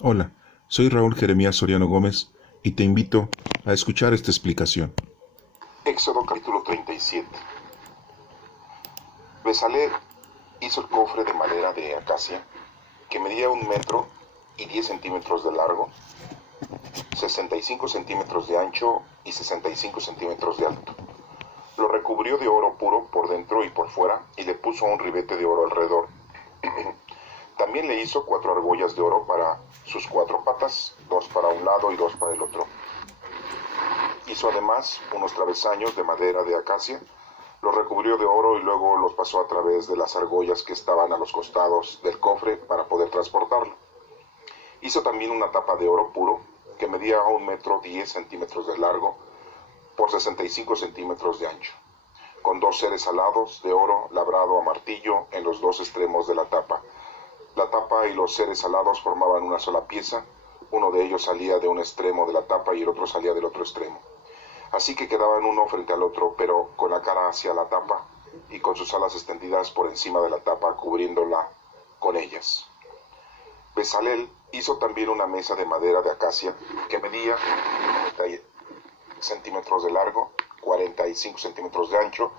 Hola, soy Raúl Jeremías Soriano Gómez y te invito a escuchar esta explicación. Éxodo capítulo 37. Bezalel hizo el cofre de madera de acacia, que medía 1 metro y 10 centímetros de largo, 65 centímetros de ancho y 65 centímetros de alto. Lo recubrió de oro puro por dentro y por fuera y le puso un ribete de oro alrededor. También le hizo 4 argollas de oro para sus 4 patas, 2 para un lado y 2 para el otro. Hizo además unos travesaños de madera de acacia, los recubrió de oro y luego los pasó a través de las argollas que estaban a los costados del cofre para poder transportarlo. Hizo también una tapa de oro puro que medía 1 metro 10 centímetros de largo por 65 centímetros de ancho, con 2 seres alados de oro labrado a martillo en los 2 extremos de la tapa. La tapa y los seres alados formaban una sola pieza, uno de ellos salía de un extremo de la tapa y el otro salía del otro extremo. Así que quedaban uno frente al otro, pero con la cara hacia la tapa y con sus alas extendidas por encima de la tapa, cubriéndola con ellas. Bezalel hizo también una mesa de madera de acacia que medía 30 centímetros de largo, 45 centímetros de ancho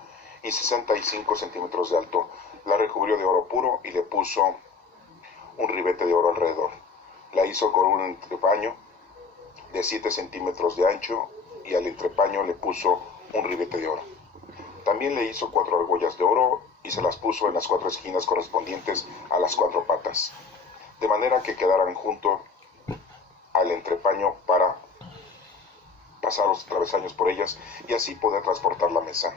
y 65 centímetros de alto. La recubrió de oro puro y le puso un ribete de oro alrededor. La hizo con un entrepaño de 7 centímetros de ancho y al entrepaño le puso un ribete de oro. También le hizo 4 argollas de oro y se las puso en las 4 esquinas correspondientes a las 4 patas, de manera que quedaran junto al entrepaño para pasar los travesaños por ellas y así poder transportar la mesa.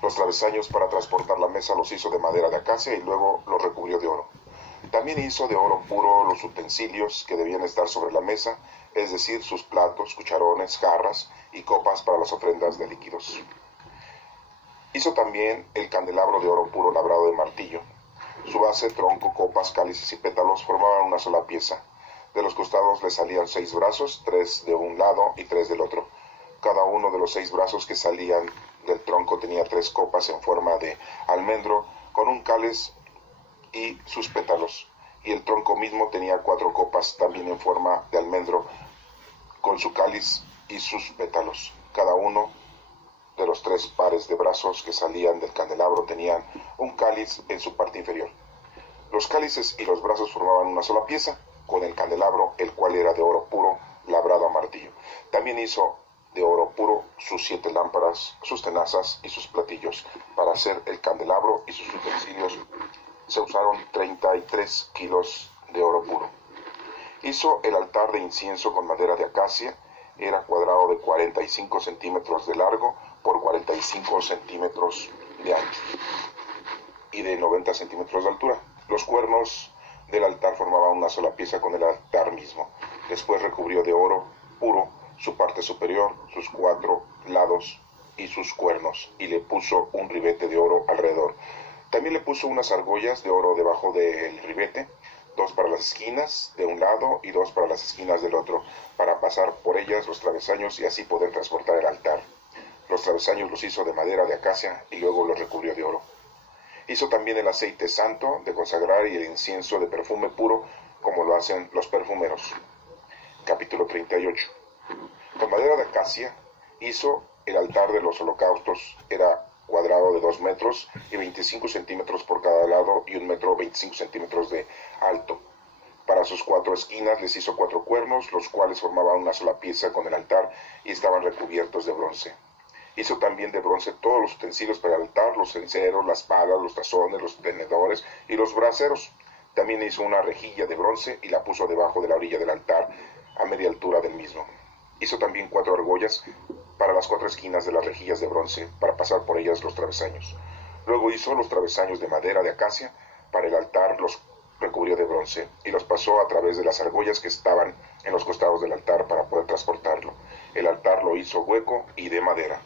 Los travesaños para transportar la mesa los hizo de madera de acacia y luego los recubrió de oro. También hizo de oro puro los utensilios que debían estar sobre la mesa, es decir, sus platos, cucharones, jarras y copas para las ofrendas de líquidos. Hizo también el candelabro de oro puro labrado de martillo. Su base, tronco, copas, cálices y pétalos formaban una sola pieza. De los costados le salían 6 brazos, 3 de un lado y 3 del otro. Cada uno de los 6 brazos que salían del tronco tenía 3 copas en forma de almendro con un cáliz y sus pétalos, y el tronco mismo tenía 4 copas también en forma de almendro con su cáliz y sus pétalos. Cada uno de los 3 pares de brazos que salían del candelabro tenían un cáliz en su parte inferior. Los cálices y los brazos formaban una sola pieza con el candelabro, el cual era de oro puro labrado a martillo. También hizo de oro puro sus 7 lámparas, sus tenazas y sus platillos. Para hacer el candelabro y sus utensilios se usaron 33 kilos de oro puro. Hizo el altar de incienso con madera de acacia, era cuadrado de 45 centímetros de largo por 45 centímetros de ancho y de 90 centímetros de altura. Los cuernos del altar formaban una sola pieza con el altar mismo. Después recubrió de oro puro su parte superior, sus 4 lados y sus cuernos, y le puso un ribete de oro alrededor. También le puso unas argollas de oro debajo del ribete, 2 para las esquinas de un lado y 2 para las esquinas del otro, para pasar por ellas los travesaños y así poder transportar el altar. Los travesaños los hizo de madera de acacia y luego los recubrió de oro. Hizo también el aceite santo de consagrar y el incienso de perfume puro, como lo hacen los perfumeros. Capítulo 38. Con madera de acacia hizo el altar de los holocaustos, era cuadrado de 2 metros y 25 centímetros por cada lado y 1 metro 25 centímetros de alto. Para sus 4 esquinas les hizo 4 cuernos, los cuales formaban una sola pieza con el altar y estaban recubiertos de bronce. Hizo también de bronce todos los utensilios para el altar, los cenceros, las palas, los tazones, los tenedores y los braseros. También hizo una rejilla de bronce y la puso debajo de la orilla del altar, a media altura del mismo. Hizo también 4 argollas para las 4 esquinas de las rejillas de bronce, para pasar por ellas los travesaños. Luego hizo los travesaños de madera de acacia, para el altar los recubrió de bronce, y los pasó a través de las argollas que estaban en los costados del altar para poder transportarlo. El altar lo hizo hueco y de madera.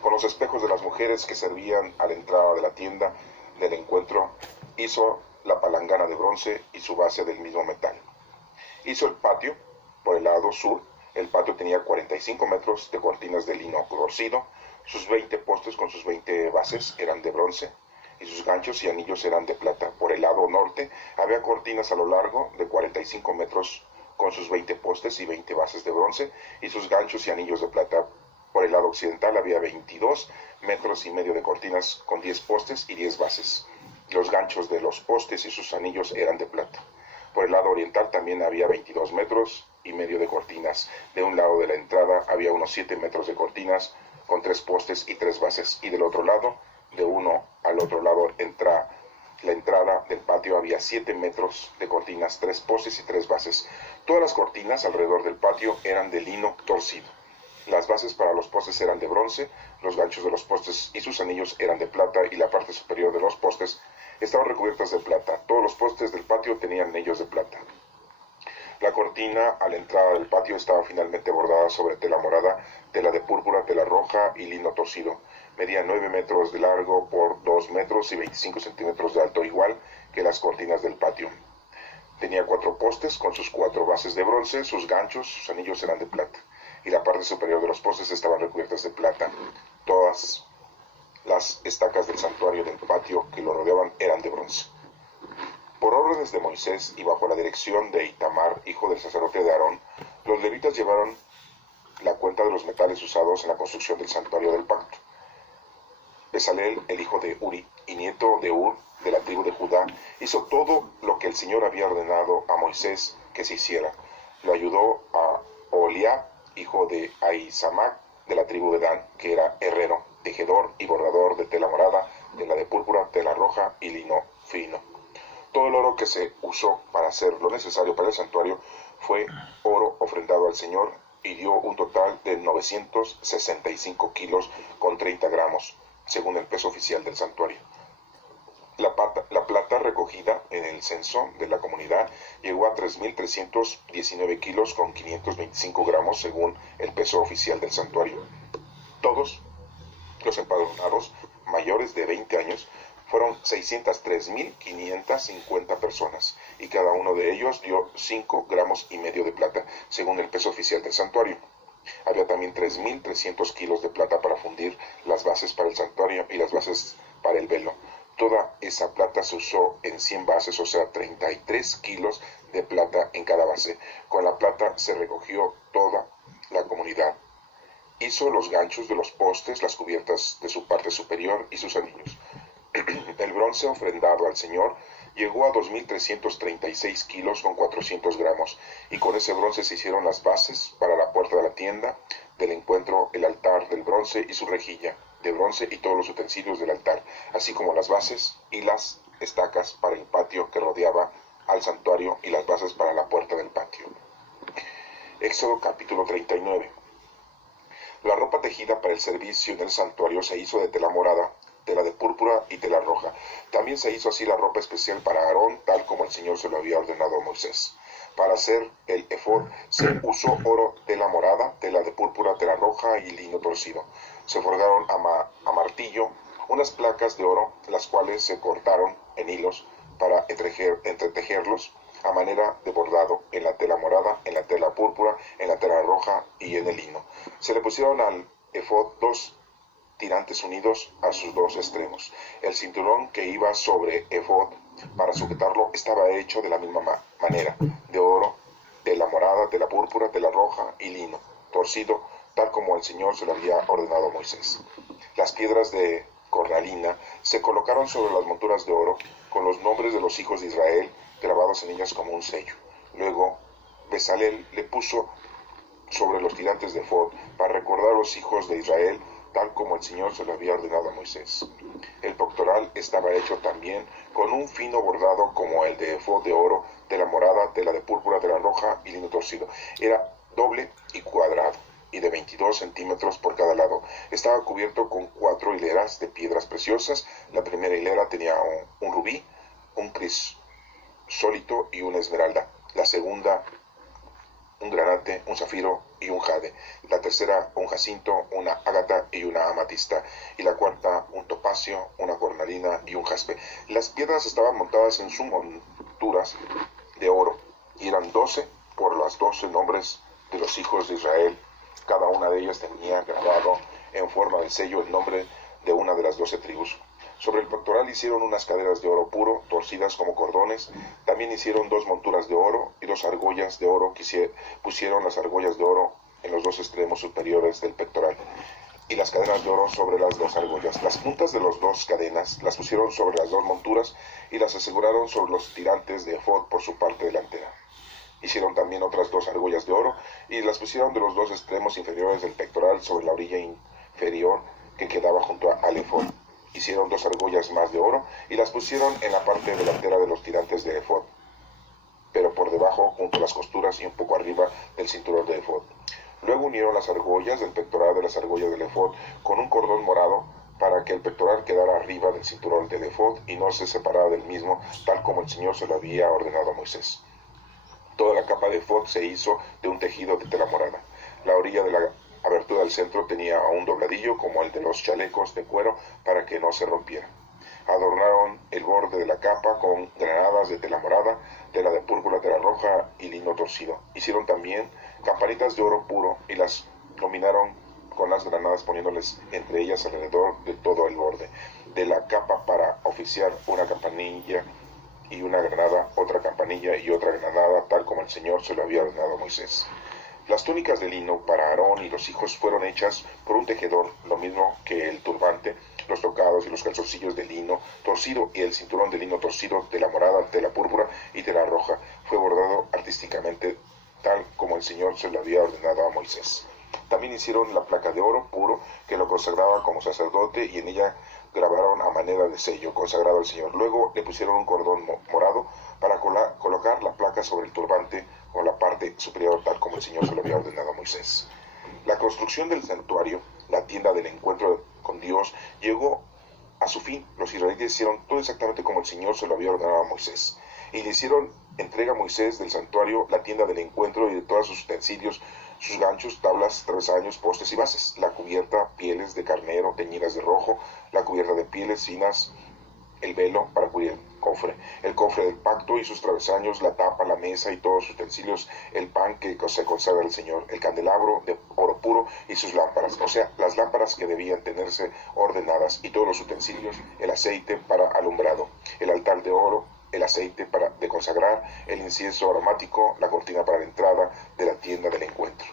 Con los espejos de las mujeres que servían a la entrada de la tienda del encuentro, hizo la palangana de bronce y su base del mismo metal. Hizo el patio por el lado sur. El patio tenía 45 metros de cortinas de lino torcido. Sus 20 postes con sus 20 bases eran de bronce. y sus ganchos y anillos eran de plata. Por el lado norte había cortinas a lo largo de 45 metros con sus 20 postes y 20 bases de bronce y sus ganchos y anillos de plata. Por el lado occidental había 22 metros y medio de cortinas con 10 postes y 10 bases. Los ganchos de los postes y sus anillos eran de plata. Por el lado oriental también había 22 metros y medio de cortinas. De un lado de la entrada había unos 7 metros de cortinas con 3 postes y 3 bases. Y del otro lado, de uno al otro lado, la entrada del patio había 7 metros de cortinas, 3 postes y 3 bases. Todas las cortinas alrededor del patio eran de lino torcido. Las bases para los postes eran de bronce, los ganchos de los postes y sus anillos eran de plata y la parte superior de los postes estaban recubiertas de plata. Todos los postes del patio tenían anillos de plata. La cortina a la entrada del patio estaba finalmente bordada sobre tela morada, tela de púrpura, tela roja y lino torcido. Medía 9 metros de largo por 2 metros y 25 centímetros de alto, igual que las cortinas del patio. Tenía 4 postes con sus 4 bases de bronce, sus ganchos, sus anillos eran de plata, y la parte superior de los postes estaban recubiertas de plata. Todas las estacas del santuario del patio que lo rodeaban eran de bronce. Por órdenes de Moisés y bajo la dirección de Itamar, hijo del sacerdote de Aarón, los levitas llevaron la cuenta de los metales usados en la construcción del santuario del pacto. Bezalel, el hijo de Uri y nieto de Ur, de la tribu de Judá, hizo todo lo que el Señor había ordenado a Moisés que se hiciera. Lo ayudó a Oholiab, hijo de Ahisamac, de la tribu de Dan, que era herrero, tejedor y bordador de tela morada, tela de púrpura, tela roja y lino fino. Todo el oro que se usó para hacer lo necesario para el santuario fue oro ofrendado al Señor y dio un total de 965 kilos con 30 gramos, según el peso oficial del santuario. La plata recogida en el censo de la comunidad llegó a 3.319 kilos con 525 gramos, según el peso oficial del santuario. Todos los empadronados mayores de 20 años fueron 603.550 personas, y cada uno de ellos dio 5 gramos y medio de plata, según el peso oficial del santuario. Había también 3.300 kilos de plata para fundir las bases para el santuario y las bases para el velo. Toda esa plata se usó en 100 bases, o sea, 33 kilos de plata en cada base. Con la plata se recogió toda la comunidad. Hizo los ganchos de los postes, las cubiertas de su parte superior y sus anillos. El bronce ofrendado al Señor llegó a 2.336 kilos con 400 gramos, y con ese bronce se hicieron las bases para la puerta de la tienda del encuentro, el altar del bronce y su rejilla de bronce y todos los utensilios del altar, así como las bases y las estacas para el patio que rodeaba al santuario y las bases para la puerta del patio. Éxodo capítulo 39. La ropa tejida para el servicio en el santuario se hizo de tela morada, tela de púrpura y tela roja. También se hizo así la ropa especial para Aarón, tal como el Señor se lo había ordenado a Moisés. Para hacer el efod se usó oro, tela morada, tela de púrpura, tela roja y lino torcido. Se forjaron a martillo unas placas de oro, las cuales se cortaron en hilos para entretejerlos a manera de bordado en la tela morada, en la tela púrpura, en la tela roja y en el lino. Se le pusieron al efod 2 tirantes unidos a sus 2 extremos. El cinturón que iba sobre efod para sujetarlo estaba hecho de la misma manera, de oro, tela morada, tela púrpura, tela roja y lino torcido, tal como el Señor se lo había ordenado a Moisés. Las piedras de cornalina se colocaron sobre las monturas de oro con los nombres de los hijos de Israel grabados en ellas como un sello. Luego Bezalel le puso sobre los tirantes de efod para recordar a los hijos de Israel, tal como el Señor se lo había ordenado a Moisés. El pectoral estaba hecho también con un fino bordado como el de efod de oro, tela morada, tela de púrpura, tela roja y lino torcido. Era doble y cuadrado, y de 22 centímetros por cada lado. Estaba cubierto con 4 hileras de piedras preciosas. La primera hilera tenía un rubí, un crisólito y una esmeralda. La segunda, un granate, un zafiro y un jade. La tercera, un jacinto, una ágata y una amatista. Y la cuarta, un topacio, una cornalina y un jaspe. Las piedras estaban montadas en sus monturas de oro, y eran 12 por las 12 nombres de los hijos de Israel. Cada una de ellas tenía grabado en forma de sello el nombre de una de las 12 tribus. Sobre el pectoral hicieron unas caderas de oro puro, torcidas como cordones. También hicieron 2 monturas de oro y 2 argollas de oro que pusieron las argollas de oro en los 2 extremos superiores del pectoral y las cadenas de oro sobre las 2 argollas. Las puntas de las 2 cadenas las pusieron sobre las 2 monturas y las aseguraron sobre los tirantes de efod por su parte delantera. Hicieron también otras 2 argollas de oro y las pusieron de los 2 extremos inferiores del pectoral sobre la orilla inferior que quedaba junto al efod. Hicieron 2 argollas más de oro y las pusieron en la parte delantera de los tirantes de efod, pero por debajo junto a las costuras y un poco arriba del cinturón de efod. Luego unieron las argollas del pectoral de las argollas del efod con un cordón morado para que el pectoral quedara arriba del cinturón del efod y no se separara del mismo, tal como el Señor se lo había ordenado a Moisés. Toda la capa de efod se hizo de un tejido de tela morada. La orilla de la abertura del centro tenía un dobladillo como el de los chalecos de cuero para que no se rompiera. Adornaron el borde de la capa con granadas de tela morada, tela de púrpura, tela roja y lino torcido. Hicieron también campanitas de oro puro y las dominaron con las granadas poniéndoles entre ellas alrededor de todo el borde de la capa para oficiar una campanilla y una granada, otra campanilla y otra granada, tal como el Señor se lo había ordenado a Moisés. Las túnicas de lino para Aarón y los hijos fueron hechas por un tejedor, lo mismo que el turbante, los tocados y los calzoncillos de lino torcido y el cinturón de lino torcido, tela morada, tela púrpura y tela roja. Fue bordado artísticamente tal como el Señor se lo había ordenado a Moisés. También hicieron la placa de oro puro que lo consagraba como sacerdote y en ella grabaron a manera de sello consagrado al Señor. Luego le pusieron un cordón morado para colocar la placa sobre el turbante con la parte superior tal como el Señor se lo había ordenado a Moisés. La construcción del santuario, la tienda del encuentro con Dios, llegó a su fin. Los israelitas hicieron todo exactamente como el Señor se lo había ordenado a Moisés. Y le hicieron entrega a Moisés del santuario, la tienda del encuentro y de todos sus utensilios, sus ganchos, tablas, travesaños, postes y bases, la cubierta, pieles de carnero teñidas de rojo, la cubierta de pieles finas, el velo para cubrir el cofre del pacto y sus travesaños, la tapa, la mesa y todos sus utensilios, el pan que se consagra al Señor, el candelabro de oro puro y sus lámparas, o sea, las lámparas que debían tenerse ordenadas y todos los utensilios, el aceite para alumbrado, el altar de oro, el aceite de consagrar, el incienso aromático, la cortina para la entrada de la tienda del encuentro,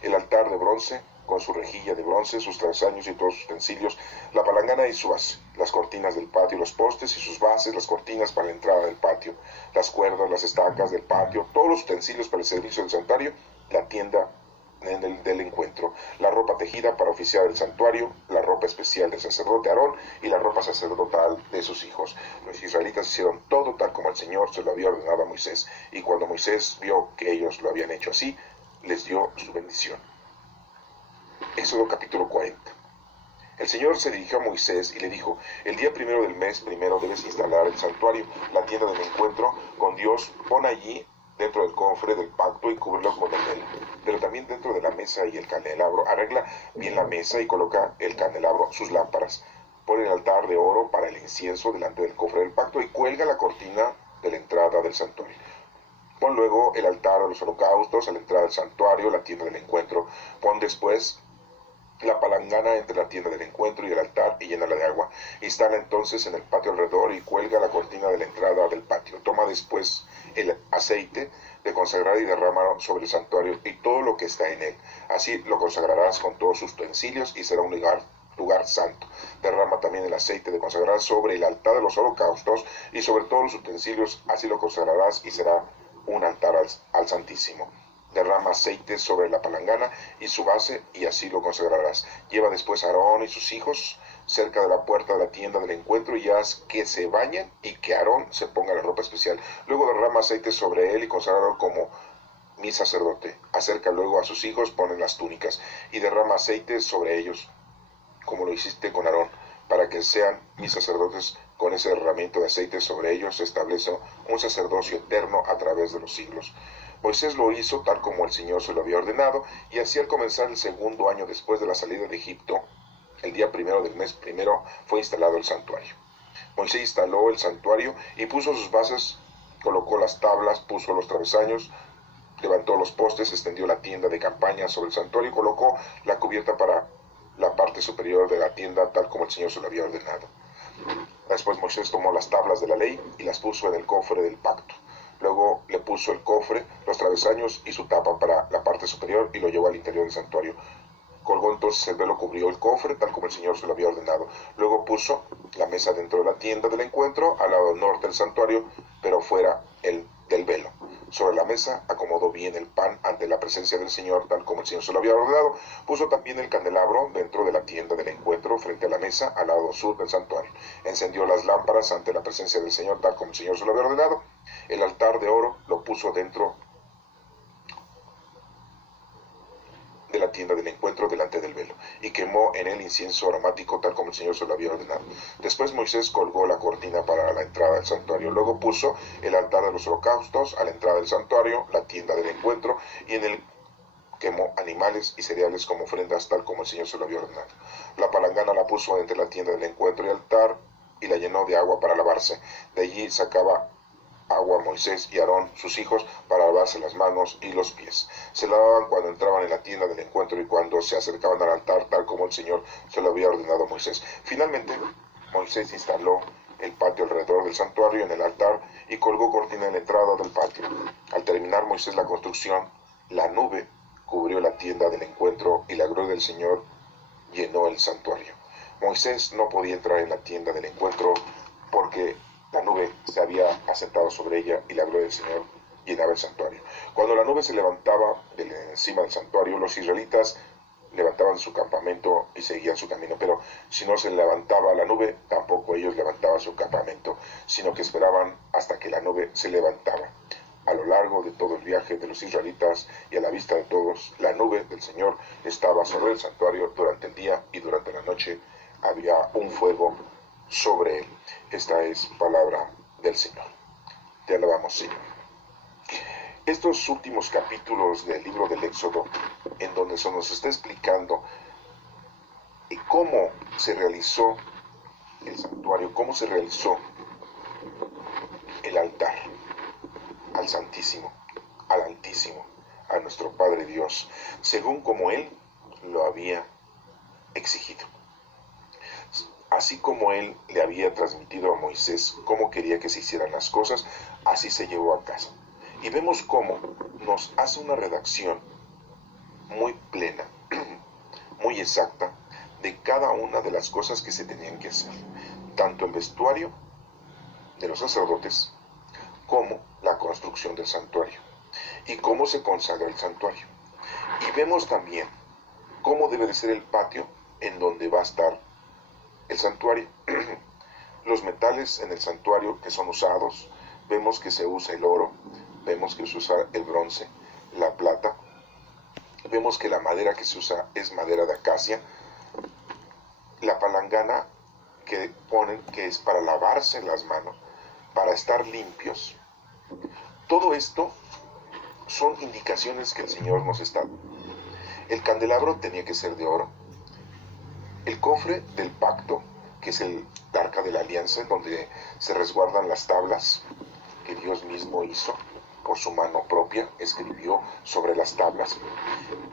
el altar de bronce con su rejilla de bronce, sus travesaños y todos sus utensilios, la palangana y su base, las cortinas del patio, los postes y sus bases, las cortinas para la entrada del patio, las cuerdas, las estacas del patio, todos los utensilios para el servicio del santuario, la tienda del encuentro, la ropa tejida para oficiar el santuario, la ropa especial del sacerdote Aarón y la ropa sacerdotal de sus hijos. Los israelitas hicieron todo tal como el Señor se lo había ordenado a Moisés, y cuando Moisés vio que ellos lo habían hecho así, les dio su bendición. Éxodo capítulo 40. El Señor se dirigió a Moisés y le dijo: el día primero del mes primero debes instalar el santuario, la tienda del encuentro con Dios. Pon allí dentro del cofre del pacto y cúbrelo con el velo, pero también dentro de la mesa y el candelabro. Arregla bien la mesa y coloca el candelabro, sus lámparas. Pon el altar de oro para el incienso delante del cofre del pacto y cuelga la cortina de la entrada del santuario. Pon luego el altar a los holocaustos a la entrada del santuario, la tienda del encuentro. Pon después la palangana entre la tienda del encuentro y el altar y llénala de agua. Instala entonces en el patio alrededor y cuelga la cortina de la entrada del patio. Toma después el aceite de consagrar y derrámalo sobre el santuario y todo lo que está en él. Así lo consagrarás con todos sus utensilios y será un lugar santo. Derrama también el aceite de consagrar sobre el altar de los holocaustos y sobre todos los utensilios. Así lo consagrarás y será un altar al Santísimo. Derrama aceite sobre la palangana y su base, y así lo consagrarás. Lleva después a Aarón y sus hijos cerca de la puerta de la tienda del encuentro y haz que se bañen y que Aarón se ponga la ropa especial. Luego derrama aceite sobre él y consagrarlo como mi sacerdote. Acerca luego a sus hijos, ponen las túnicas y derrama aceite sobre ellos, como lo hiciste con Aarón, para que sean mis sacerdotes. Con ese derramamiento de aceite sobre ellos se establece un sacerdocio eterno a través de los siglos. Moisés lo hizo tal como el Señor se lo había ordenado, y así al comenzar el segundo año después de la salida de Egipto, el día primero del mes primero, fue instalado el santuario. Moisés instaló el santuario y puso sus bases, colocó las tablas, puso los travesaños, levantó los postes, extendió la tienda de campaña sobre el santuario y colocó la cubierta para la parte superior de la tienda tal como el Señor se lo había ordenado. Después Moisés tomó las tablas de la ley y las puso en el cofre del pacto. Luego le puso el cofre, los travesaños y su tapa para la parte superior y lo llevó al interior del santuario. Colgó entonces el velo, cubrió el cofre, tal como el Señor se lo había ordenado. Luego puso la mesa dentro de la tienda del encuentro, al lado norte del santuario, pero fuera del velo. Sobre la mesa acomodó bien el pan ante la presencia del Señor, tal como el Señor se lo había ordenado. Puso también el candelabro dentro de la tienda del encuentro, frente a la mesa, al lado sur del santuario. Encendió las lámparas ante la presencia del Señor, tal como el Señor se lo había ordenado. El altar de oro lo puso dentro de la tienda del encuentro delante del velo, y quemó en él incienso aromático tal como el Señor se lo había ordenado. Después Moisés colgó la cortina para la entrada del santuario. Luego puso el altar de los holocaustos a la entrada del santuario, la tienda del encuentro, y en él quemó animales y cereales como ofrendas tal como el Señor se lo había ordenado. La palangana la puso entre la tienda del encuentro y altar y la llenó de agua para lavarse. De allí sacaba agua Moisés y Aarón, sus hijos, para lavarse las manos y los pies. Se lavaban cuando entraban en la tienda del encuentro y cuando se acercaban al altar, tal como el Señor se lo había ordenado a Moisés. Finalmente, Moisés instaló el patio alrededor del santuario en el altar y colgó cortina en la entrada del patio. Al terminar Moisés la construcción, la nube cubrió la tienda del encuentro y la gloria del Señor llenó el santuario. Moisés no podía entrar en la tienda del encuentro porque la nube se había asentado sobre ella y la gloria del Señor llenaba el santuario. Cuando la nube se levantaba de encima del santuario, los israelitas levantaban su campamento y seguían su camino, pero si no se levantaba la nube, tampoco ellos levantaban su campamento, sino que esperaban hasta que la nube se levantaba. A lo largo de todo el viaje de los israelitas y a la vista de todos, la nube del Señor estaba sobre el santuario durante el día y durante la noche había un fuego sobre él. Esta es palabra del Señor. Te alabamos, Señor. Estos últimos capítulos del libro del Éxodo, en donde se nos está explicando cómo se realizó el santuario, cómo se realizó el altar al Santísimo, al Altísimo, a nuestro Padre Dios, según como Él lo había exigido. Así como Él le había transmitido a Moisés cómo quería que se hicieran las cosas, así se llevó a casa. Y vemos cómo nos hace una redacción muy plena, muy exacta, de cada una de las cosas que se tenían que hacer. Tanto el vestuario de los sacerdotes, como la construcción del santuario, y cómo se consagra el santuario. Y vemos también cómo debe de ser el patio en donde va a estar el santuario. Los metales en el santuario que son usados, vemos que se usa el oro, vemos que se usa el bronce, la plata, vemos que la madera que se usa es madera de acacia, la palangana que ponen que es para lavarse las manos, para estar limpios. Todo esto son indicaciones que el Señor nos está dando. El candelabro tenía que ser de oro. El cofre del pacto, que es el arca de la alianza, donde se resguardan las tablas que Dios mismo hizo por su mano propia, escribió sobre las tablas,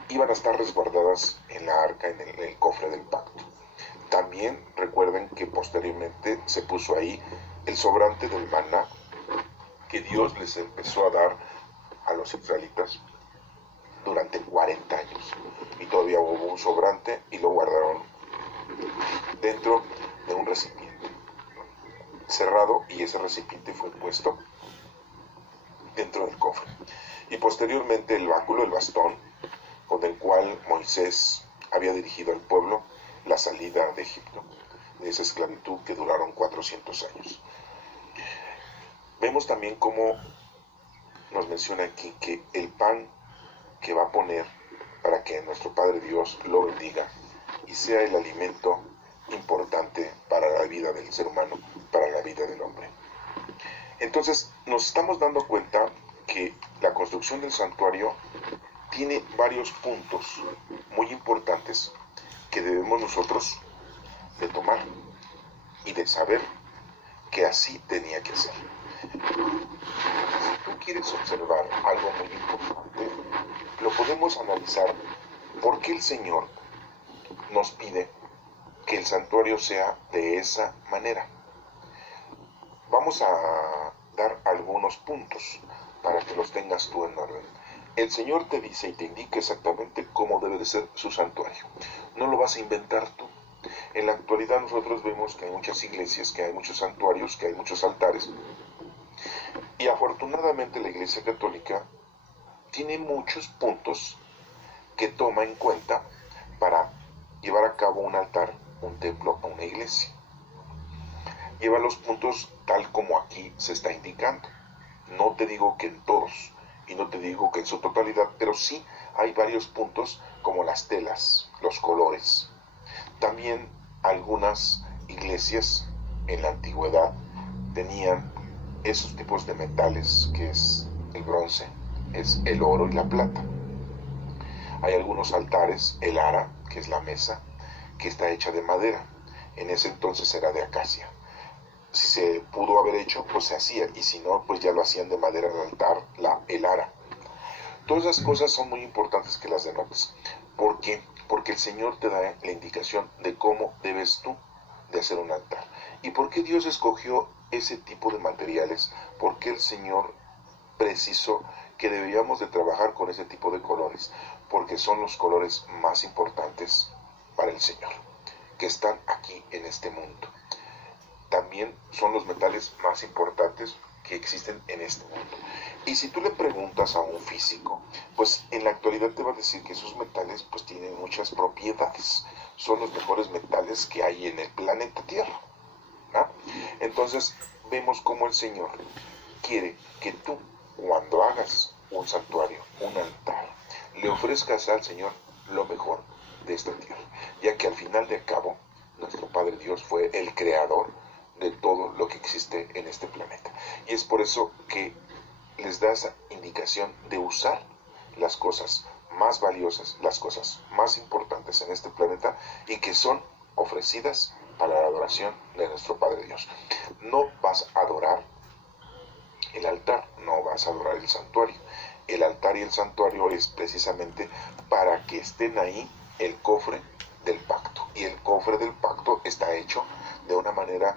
iban a estar resguardadas en la arca, en el cofre del pacto. También recuerden que posteriormente se puso ahí el sobrante del maná que Dios les empezó a dar a los israelitas durante 40 años. Y todavía hubo un sobrante y lo guardaron dentro de un recipiente cerrado, y ese recipiente fue puesto dentro del cofre. Y posteriormente el báculo, el bastón, con el cual Moisés había dirigido al pueblo la salida de Egipto, de esa esclavitud que duraron 400 años. Vemos también cómo nos menciona aquí que el pan que va a poner para que nuestro Padre Dios lo bendiga y sea el alimento importante para la vida del ser humano, para la vida del hombre. Entonces nos estamos dando cuenta que la construcción del santuario tiene varios puntos muy importantes que debemos nosotros de tomar y de saber que así tenía que ser. Si tú quieres observar algo muy importante, lo podemos analizar. ¿Por qué el Señor nos pide que el santuario sea de esa manera? vamos a dar algunos puntos para que los tengas tú en orden. El Señor te dice y te indica exactamente cómo debe de ser su santuario. No lo vas a inventar tú. En la actualidad nosotros vemos que hay muchas iglesias, que hay muchos santuarios, que hay muchos altares. Y afortunadamente la Iglesia Católica tiene muchos puntos que toma en cuenta para llevar a cabo un altar, un templo o una iglesia. Lleva los puntos tal como aquí se está indicando. No te digo que en todos, y no te digo que en su totalidad, pero sí hay varios puntos como las telas, los colores. También algunas iglesias en la antigüedad tenían esos tipos de metales, que es el bronce, es el oro y la plata. Hay algunos altares, el ara, que es la mesa, que está hecha de madera. En ese entonces era de acacia. Si se pudo haber hecho, pues se hacía, y si no, pues ya lo hacían de madera el altar, el ara. Todas esas cosas son muy importantes que las denotes. ¿Por qué? Porque el Señor te da la indicación de cómo debes tú de hacer un altar. ¿Y por qué Dios escogió ese tipo de materiales? Porque el Señor precisó que debíamos de trabajar con ese tipo de colores, porque son los colores más importantes para el Señor, que están aquí en este mundo. También son los metales más importantes que existen en este mundo. Y si tú le preguntas a un físico, pues en la actualidad te va a decir que esos metales pues tienen muchas propiedades. Son los mejores metales que hay en el planeta Tierra, ¿no? Entonces vemos cómo el Señor quiere que tú, cuando hagas un santuario, un altar, le ofrezcas al Señor lo mejor de esta tierra, ya que al final de cabo nuestro Padre Dios fue el creador de todo lo que existe en este planeta. Y es por eso que les da esa indicación de usar las cosas más valiosas, las cosas más importantes en este planeta, y que son ofrecidas para la adoración de nuestro Padre Dios. No vas a adorar el altar, no vas a adorar el santuario. El altar y el santuario es precisamente para que estén ahí el cofre del pacto. Y el cofre del pacto está hecho de una manera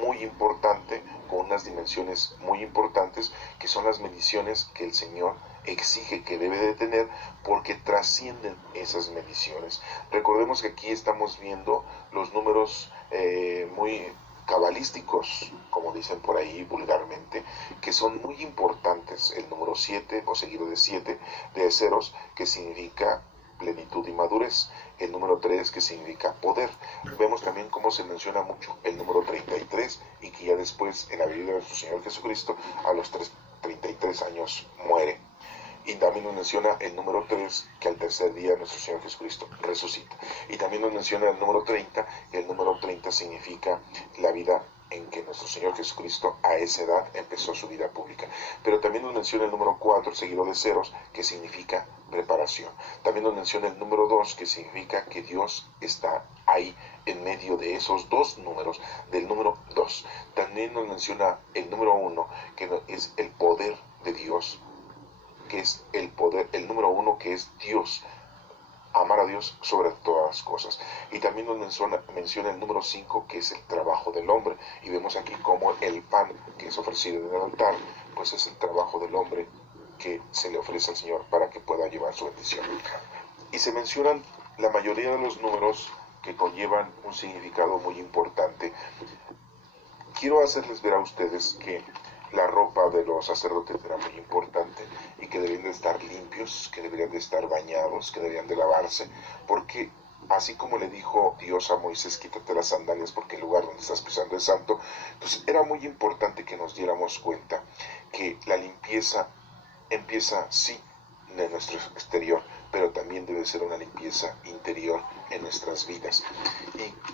muy importante, con unas dimensiones muy importantes, que son las mediciones que el Señor exige que debe de tener, porque trascienden esas mediciones. Recordemos que aquí estamos viendo los números muy cabalísticos, como dicen por ahí vulgarmente, que son muy importantes. El número 7, o seguido de 7 de ceros, que significa plenitud y madurez. El número 3, que significa poder. Vemos también cómo se menciona mucho el número 33, y que ya después, en la venida de nuestro Señor Jesucristo, a los 33 años muere. Y también nos menciona el número 3, que al tercer día nuestro Señor Jesucristo resucita. Y también nos menciona el número 30, y el número 30 significa la vida en que nuestro Señor Jesucristo a esa edad empezó su vida pública. Pero también nos menciona el número 4, seguido de ceros, que significa preparación. También nos menciona el número 2, que significa que Dios está ahí en medio de esos dos números, del número 2. También nos menciona el número 1, que es el poder de Dios, que es el poder, el número 1, que es Dios, amar a Dios sobre todas las cosas. Y también nos menciona el número 5, que es el trabajo del hombre, y vemos aquí como el pan que es ofrecido en el altar, pues es el trabajo del hombre que se le ofrece al Señor para que pueda llevar su bendición. Y se mencionan la mayoría de los números que conllevan un significado muy importante. Quiero hacerles ver a ustedes que la ropa de los sacerdotes era muy importante, y que debían de estar limpios, que deberían de estar bañados, que deberían de lavarse, porque así como le dijo Dios a Moisés, quítate las sandalias porque el lugar donde estás pisando es santo, pues era muy importante que nos diéramos cuenta que la limpieza empieza, sí, de nuestro exterior, pero también debe ser una limpieza interior en nuestras vidas.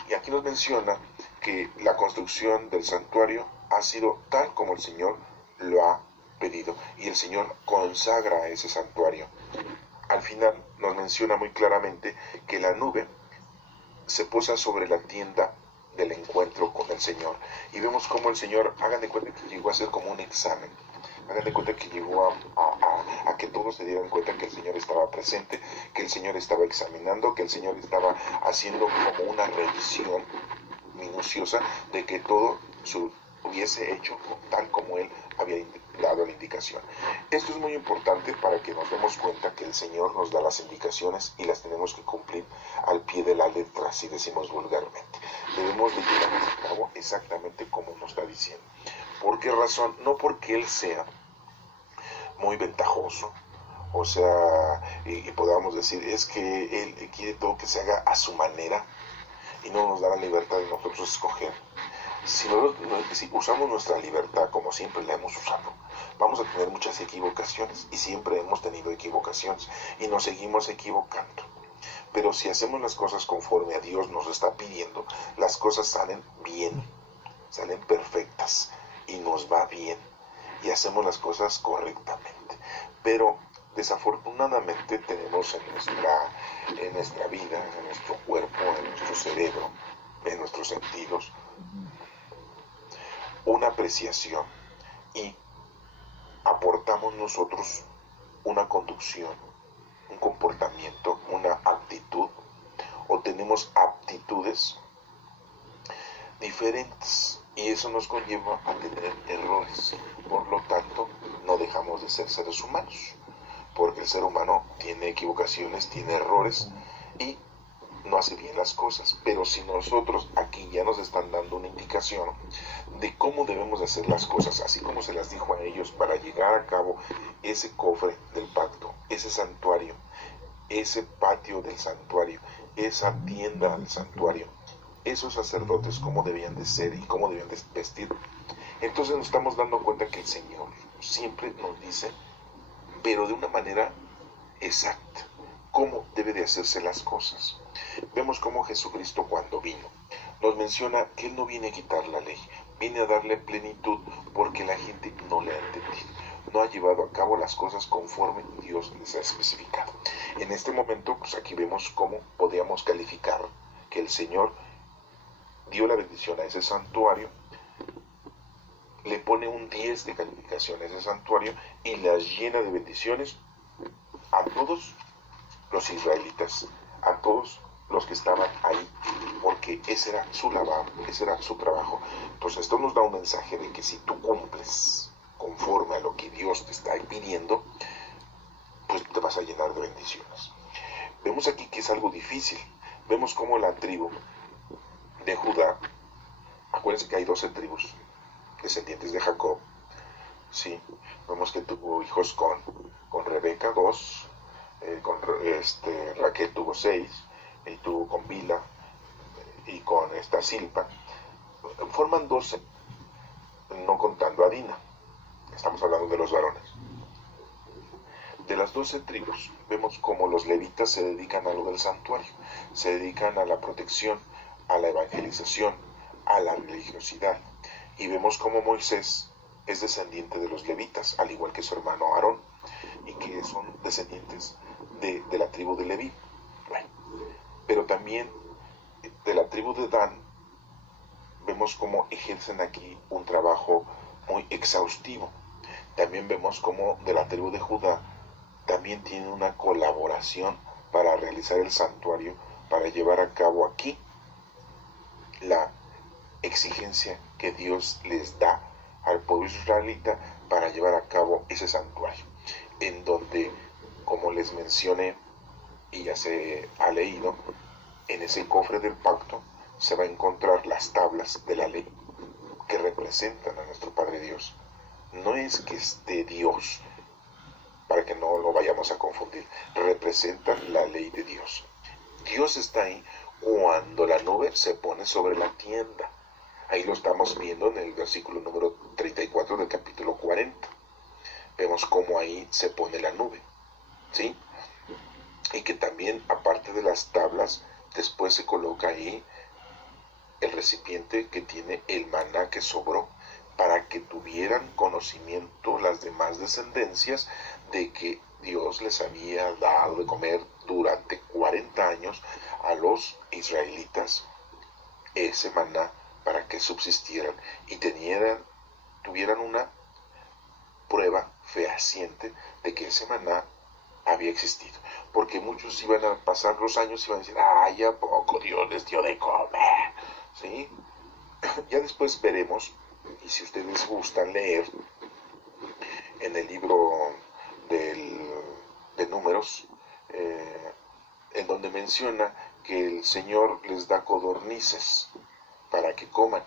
Y aquí nos menciona que la construcción del santuario ha sido tal como el Señor lo ha pedido, y el Señor consagra ese santuario. Al final nos menciona muy claramente que la nube se posa sobre la tienda del encuentro con el Señor, y vemos cómo el Señor, hagan de cuenta que llegó a ser como un examen. Hagan de cuenta que llegó a que todos se dieran cuenta que el Señor estaba presente, que el Señor estaba examinando, que el Señor estaba haciendo como una revisión minuciosa de que todo hubiese hecho tal como él había dado la indicación. Esto es muy importante para que nos demos cuenta que el Señor nos da las indicaciones y las tenemos que cumplir al pie de la letra, si decimos vulgarmente. Debemos de llevarlas a cabo exactamente como nos está diciendo. ¿Por qué razón? No porque Él sea muy ventajoso, o sea, y podamos decir, es que Él quiere todo que se haga a su manera y no nos da la libertad de nosotros escoger. Si usamos nuestra libertad como siempre la hemos usado, vamos a tener muchas equivocaciones, y siempre hemos tenido equivocaciones y nos seguimos equivocando. Pero si hacemos las cosas conforme a Dios nos está pidiendo, las cosas salen bien, salen perfectas y nos va bien y hacemos las cosas correctamente. Pero desafortunadamente tenemos en nuestra vida, en nuestro cuerpo, en nuestro cerebro, en nuestros sentidos, una apreciación, y aportamos nosotros una conducción, un comportamiento, una actitud, o tenemos aptitudes diferentes, y eso nos conlleva a tener errores. Por lo tanto, no dejamos de ser seres humanos, porque el ser humano tiene equivocaciones, tiene errores y no hace bien las cosas. Pero si nosotros aquí ya nos están dando una indicación de cómo debemos de hacer las cosas, así como se las dijo a ellos, para llegar a cabo ese cofre del pacto, ese santuario, ese patio del santuario, esa tienda del santuario, esos sacerdotes cómo debían de ser y cómo debían de vestir, entonces nos estamos dando cuenta que el Señor siempre nos dice, pero de una manera exacta, cómo debe de hacerse las cosas. Vemos cómo Jesucristo, cuando vino, nos menciona que Él no viene a quitar la ley, viene a darle plenitud, porque la gente no le ha entendido, no ha llevado a cabo las cosas conforme Dios les ha especificado. En este momento, pues aquí vemos cómo podíamos calificar que el Señor dio la bendición a ese santuario, le pone un 10 de calificación a ese santuario y las llena de bendiciones a todos los israelitas, a todos los que estaban ahí, porque ese era su labor, ese era su trabajo. Entonces esto nos da un mensaje de que si tú cumples conforme a lo que Dios te está pidiendo, pues te vas a llenar de bendiciones. Vemos aquí que es algo difícil. Vemos cómo la tribu de Judá, acuérdense que hay 12 tribus descendientes de Jacob, sí, vemos que tuvo hijos con Rebeca, 2, Raquel tuvo 6, y tuvo con Bila, y con esta Silpa, forman 12, no contando a Dina, estamos hablando de los varones. De las 12 tribus, vemos cómo los levitas se dedican a lo del santuario, se dedican a la protección, a la evangelización, a la religiosidad. Y vemos cómo Moisés es descendiente de los levitas, al igual que su hermano Aarón, y que son descendientes de la tribu de Leví. Bueno, pero también de la tribu de Dan, vemos cómo ejercen aquí un trabajo muy exhaustivo. También vemos cómo de la tribu de Judá también tienen una colaboración para realizar el santuario, para llevar a cabo aquí la exigencia que Dios les da al pueblo israelita para llevar a cabo ese santuario, en donde, como les mencioné y ya se ha leído, en ese cofre del pacto se va a encontrar las tablas de la ley que representan a nuestro Padre Dios. No es que esté Dios, para que no lo vayamos a confundir, representan la ley de Dios. Dios está ahí cuando la nube se pone sobre la tienda. Ahí lo estamos viendo en el versículo número 34 del capítulo 40. Vemos cómo ahí se pone la nube, ¿sí? Y que también, aparte de las tablas, después se coloca ahí el recipiente que tiene el maná que sobró, para que tuvieran conocimiento las demás descendencias de que Dios les había dado de comer durante 40 años a los israelitas ese maná, para que subsistieran y tuvieran una prueba fehaciente de que ese maná había existido. Porque muchos iban a pasar los años y iban a decir, ¡ay, a poco Dios les dio de comer! ¿Sí? Ya después veremos Y si ustedes gustan leer en el libro de Números, en donde menciona que el Señor les da codornices para que coman.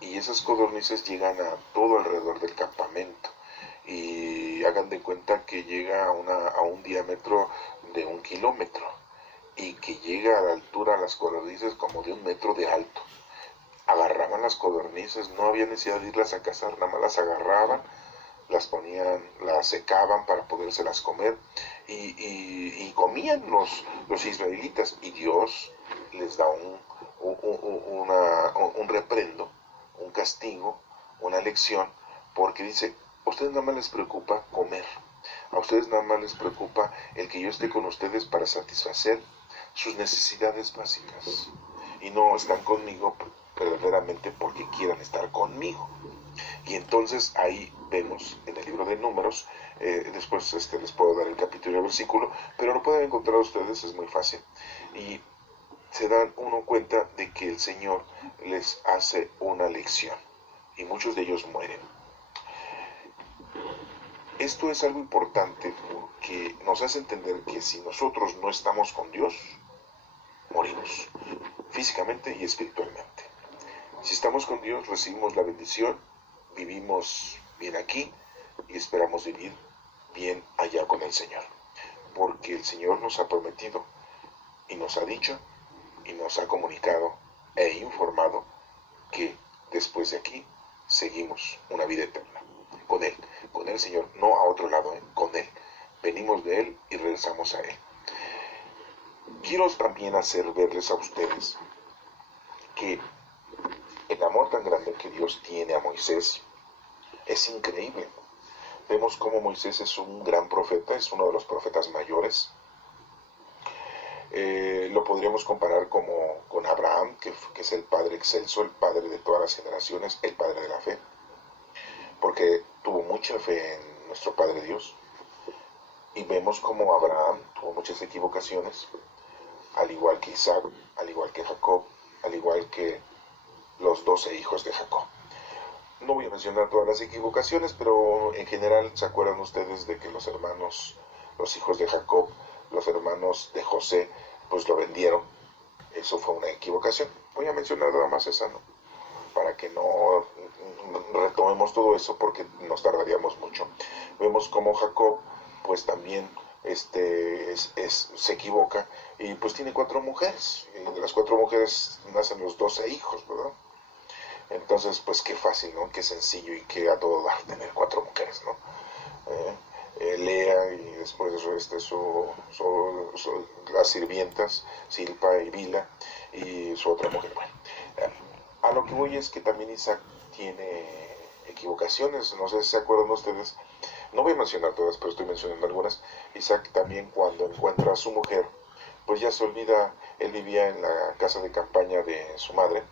Y esas codornices llegan a todo alrededor del campamento. Y hagan de cuenta que llega a un diámetro de 1 kilómetro. Y que llega a la altura de las codornices como de 1 metro de alto. Agarraban las codornices, no había necesidad de irlas a cazar, nada más las agarraban, las ponían, las secaban para podérselas comer y comían los israelitas, y Dios les da un reprendo, un castigo, una lección, porque dice: a ustedes nada más les preocupa comer, a ustedes nada más les preocupa el que yo esté con ustedes para satisfacer sus necesidades básicas, y no están conmigo verdaderamente porque quieran estar conmigo. Y entonces ahí vemos en el libro de Números, después les puedo dar el capítulo y el versículo, pero lo pueden encontrar ustedes, es muy fácil, y se dan uno cuenta de que el Señor les hace una lección, y muchos de ellos mueren. Esto es algo importante porque nos hace entender que si nosotros no estamos con Dios, morimos, físicamente y espiritualmente. Si estamos con Dios, recibimos la bendición, vivimos bien aquí y esperamos vivir bien allá con el Señor. Porque el Señor nos ha prometido y nos ha dicho y nos ha comunicado e informado que después de aquí seguimos una vida eterna. Con el Señor, no a otro lado, con Él. Venimos de Él y regresamos a Él. Quiero también hacer verles a ustedes que el amor tan grande que Dios tiene a Moisés es increíble. Vemos cómo Moisés es un gran profeta, es uno de los profetas mayores. Lo podríamos comparar con Abraham, que es el padre excelso, el padre de todas las generaciones, el padre de la fe, porque tuvo mucha fe en nuestro Padre Dios. Y vemos cómo Abraham tuvo muchas equivocaciones, al igual que Isaac, al igual que Jacob, al igual que los 12 hijos de Jacob. No voy a mencionar todas las equivocaciones, pero en general se acuerdan ustedes de que los hermanos, los hijos de Jacob, los hermanos de José, pues lo vendieron. Eso fue una equivocación. Voy a mencionar nada más esa, ¿no? Para que no retomemos todo eso, porque nos tardaríamos mucho. Vemos como Jacob pues también se equivoca y pues tiene 4 mujeres, y de las 4 mujeres nacen los 12 hijos, ¿verdad? Entonces pues qué fácil, ¿no? Qué sencillo y qué a todo dar tener 4 mujeres, ¿no? Lea, y después las sirvientas Silpa y Bila y su otra mujer. Bueno, a lo que voy es que también Isaac tiene equivocaciones. No sé si se acuerdan ustedes, no voy a mencionar todas, pero estoy mencionando algunas. Isaac también, cuando encuentra a su mujer, pues ya se olvida. Él vivía en la casa de campaña de su madre,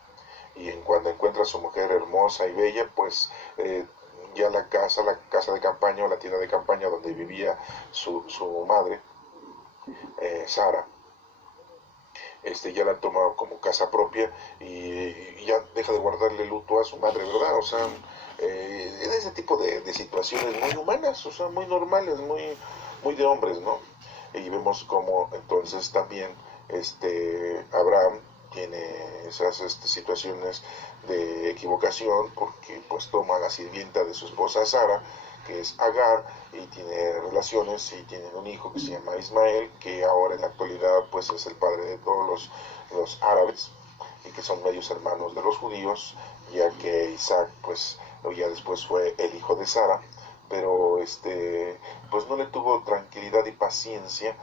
y cuando encuentra a su mujer hermosa y bella, pues ya la casa de campaña, o la tienda de campaña donde vivía su madre, Sara, ya la toma como casa propia, y ya deja de guardarle luto a su madre, ¿verdad? O sea, en ese tipo de situaciones muy humanas, o sea, muy normales, muy de hombres, ¿no? Y vemos como entonces también Abraham tiene esas situaciones de equivocación, porque pues toma a la sirvienta de su esposa Sara, que es Agar, y tiene relaciones y tienen un hijo que se llama Ismael, que ahora en la actualidad pues es el padre de todos los árabes, y que son medios hermanos de los judíos, ya que Isaac pues ya después fue el hijo de Sara, pero pues no le tuvo tranquilidad y paciencia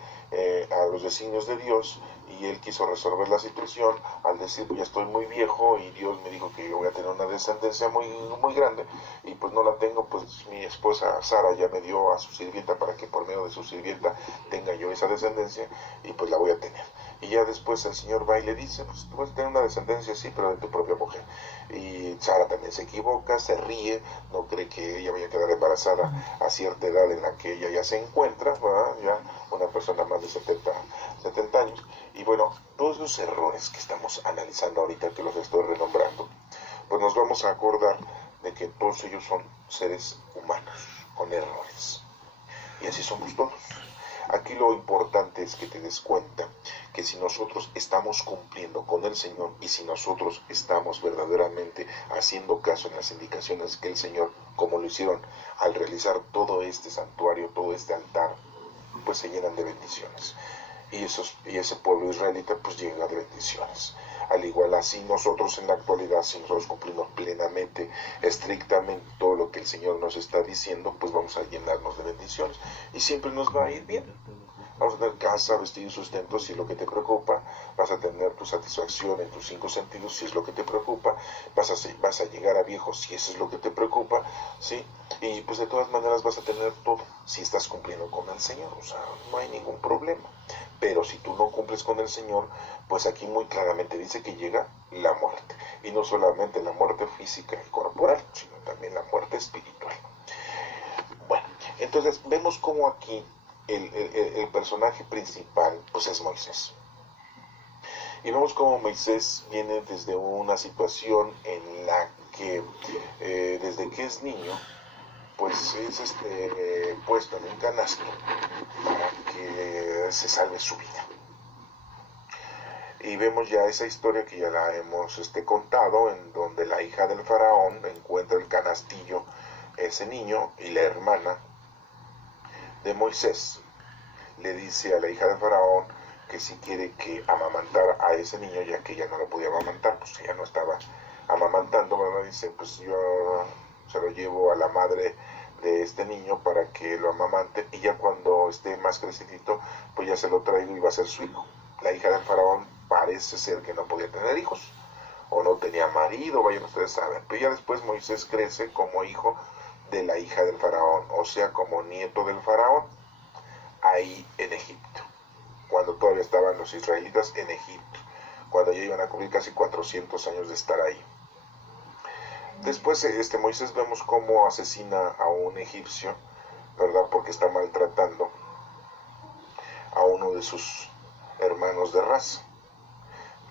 a los designios de Dios, y él quiso resolver la situación al decir: pues ya estoy muy viejo y Dios me dijo que yo voy a tener una descendencia muy grande, y pues no la tengo. Pues mi esposa Sara ya me dio a su sirvienta para que por medio de su sirvienta tenga yo esa descendencia, y pues la voy a tener. Y ya después el Señor va y le dice: pues tú vas a tener una descendencia, sí, pero de tu propia mujer. Y Sara también se equivoca, se ríe, no cree que ella vaya a quedar embarazada a cierta edad en la que ella ya se encuentra, ¿verdad? Ya una persona más de 70 años. Y bueno, todos los errores que estamos analizando ahorita, que los estoy renombrando, pues nos vamos a acordar de que todos ellos son seres humanos, con errores. Y así somos todos. Aquí lo importante es que te des cuenta que si nosotros estamos cumpliendo con el Señor y si nosotros estamos verdaderamente haciendo caso en las indicaciones que el Señor, como lo hicieron al realizar todo este santuario, todo este altar, pues se llenan de bendiciones. Y ese pueblo israelita pues llega de bendiciones. Al igual así nosotros en la actualidad, si nosotros cumplimos plenamente, estrictamente todo lo que el Señor nos está diciendo, pues vamos a llenarnos de bendiciones y siempre nos va a ir bien. Vamos a tener casa, vestido y sustento si es lo que te preocupa, vas a tener tu satisfacción en tus 5 sentidos si es lo que te preocupa, vas a llegar a viejo si eso es lo que te preocupa, ¿sí? Y pues de todas maneras vas a tener todo si estás cumpliendo con el Señor, o sea, no hay ningún problema. Pero si tú no cumples con el Señor, pues aquí muy claramente dice que llega la muerte. Y no solamente la muerte física y corporal, sino también la muerte espiritual. Bueno, entonces vemos cómo aquí el personaje principal pues es Moisés. Y vemos cómo Moisés viene desde una situación en la que desde que es niño pues es puesto en un canasto para que se salve su vida. Y vemos ya esa historia que ya la hemos contado, en donde la hija del faraón encuentra el canastillo, ese niño, y la hermana de Moisés le dice a la hija del faraón que si quiere que amamantara a ese niño, ya que ella no lo podía amamantar, pues ella no estaba amamantando, ¿verdad? Dice, pues yo se lo llevo a la madre de este niño para que lo amamante, y ya cuando esté más crecidito, pues ya se lo traigo y va a ser su hijo. La hija del faraón parece ser que no podía tener hijos, o no tenía marido, vayan ustedes a saber, pero ya después Moisés crece como hijo de la hija del faraón, o sea, como nieto del faraón, ahí en Egipto, cuando todavía estaban los israelitas en Egipto, cuando ya iban a cumplir casi 400 años de estar ahí. Después Moisés vemos cómo asesina a un egipcio, ¿verdad? Porque está maltratando a uno de sus hermanos de raza.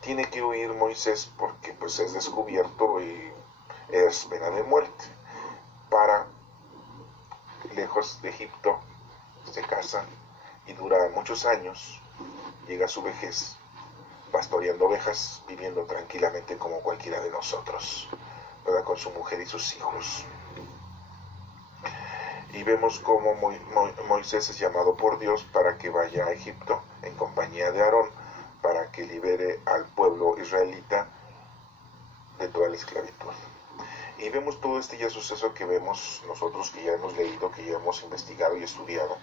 Tiene que huir Moisés porque pues es descubierto y es pena de muerte. Para lejos de Egipto, se casa y dura muchos años, llega a su vejez, pastoreando ovejas, viviendo tranquilamente como cualquiera de nosotros, ¿verdad? Con su mujer y sus hijos. Y vemos cómo Moisés es llamado por Dios para que vaya a Egipto en compañía de Aarón, para que libere al pueblo israelita de toda la esclavitud. Y vemos todo este ya suceso que vemos nosotros, que ya hemos leído, que ya hemos investigado y estudiado.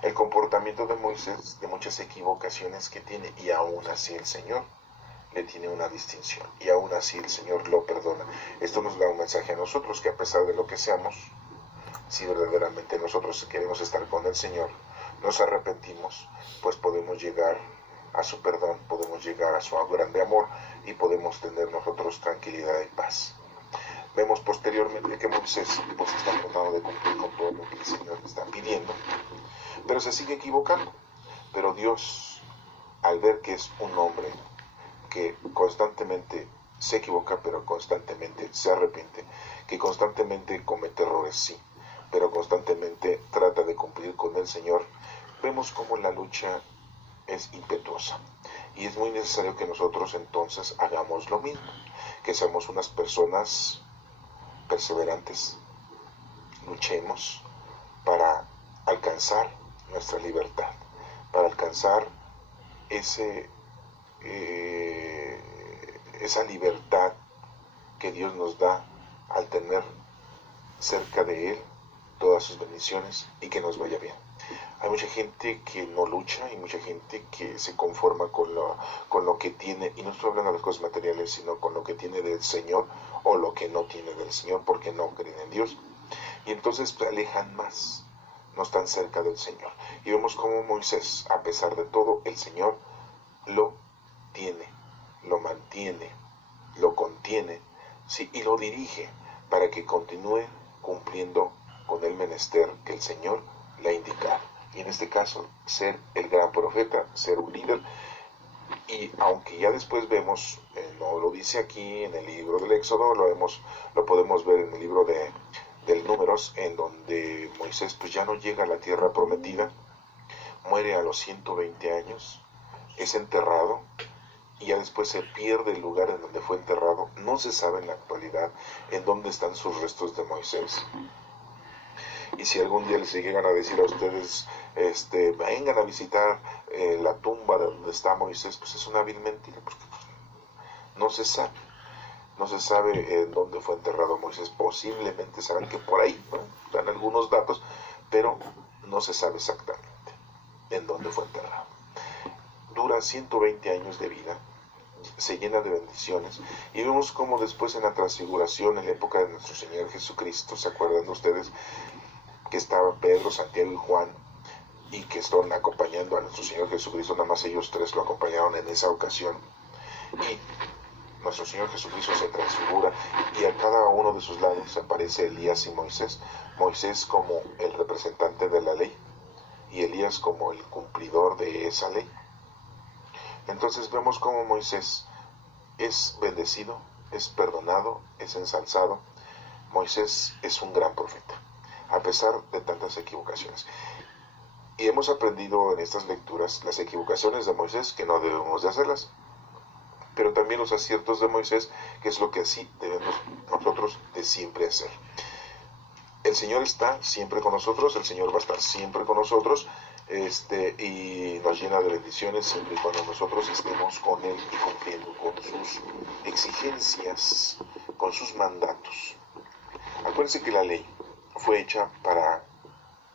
El comportamiento de Moisés, de muchas equivocaciones que tiene, y aún así el Señor le tiene una distinción, y aún así el Señor lo perdona. Esto nos da un mensaje a nosotros, que a pesar de lo que seamos, si verdaderamente nosotros queremos estar con el Señor, nos arrepentimos, pues podemos llegar a su perdón, podemos llegar a su grande amor, y podemos tener nosotros tranquilidad y paz. Vemos posteriormente que Moisés pues está tratando de cumplir con todo lo que el Señor está pidiendo, pero se sigue equivocando. Pero Dios, al ver que es un hombre que constantemente se equivoca, pero constantemente se arrepiente, que constantemente comete errores, sí, pero constantemente trata de cumplir con el Señor, vemos cómo la lucha es impetuosa. Y es muy necesario que nosotros entonces hagamos lo mismo, que seamos unas personas perseverantes, luchemos para alcanzar nuestra libertad, para alcanzar esa libertad que Dios nos da al tener cerca de Él todas sus bendiciones y que nos vaya bien. Hay mucha gente que no lucha, hay mucha gente que se conforma con lo que tiene, y no estoy hablando de las cosas materiales, sino con lo que tiene del Señor o lo que no tiene del Señor, porque no creen en Dios. Y entonces se alejan más, no están cerca del Señor. Y vemos como Moisés, a pesar de todo, el Señor lo tiene, lo mantiene, lo contiene, ¿sí? Y lo dirige para que continúe cumpliendo con el menester que el Señor le ha indicado. Y en este caso, ser el gran profeta, ser un líder. Y aunque ya después vemos en no lo dice aquí en el libro del Éxodo, lo podemos ver en el libro del Números, en donde Moisés pues ya no llega a la tierra prometida, muere a los 120 años, es enterrado y ya después se pierde el lugar en donde fue enterrado. No se sabe en la actualidad en dónde están sus restos de Moisés. Y si algún día les llegan a decir a ustedes, vengan a visitar la tumba de donde está Moisés, pues es una vil mentira, porque no se sabe. No se sabe en dónde fue enterrado Moisés. Posiblemente saben que por ahí, ¿no?, dan algunos datos, pero no se sabe exactamente en dónde fue enterrado. Dura 120 años de vida, se llena de bendiciones, y vemos cómo después en la transfiguración, en la época de nuestro Señor Jesucristo, ¿se acuerdan de ustedes? Que estaban Pedro, Santiago y Juan, y que estaban acompañando a nuestro Señor Jesucristo, nada más ellos tres lo acompañaron en esa ocasión, y nuestro Señor Jesucristo se transfigura, y a cada uno de sus lados aparece Elías y Moisés. Moisés como el representante de la ley, y Elías como el cumplidor de esa ley. Entonces vemos cómo Moisés es bendecido, es perdonado, es ensalzado. Moisés es un gran profeta, a pesar de tantas equivocaciones. Y hemos aprendido en estas lecturas las equivocaciones de Moisés, que no debemos de hacerlas, pero también los aciertos de Moisés, que es lo que así debemos nosotros de siempre hacer. El Señor está siempre con nosotros, el Señor va a estar siempre con nosotros, y nos llena de bendiciones siempre y cuando nosotros estemos con Él y cumpliendo con sus exigencias, con sus mandatos. Acuérdense que la ley fue hecha para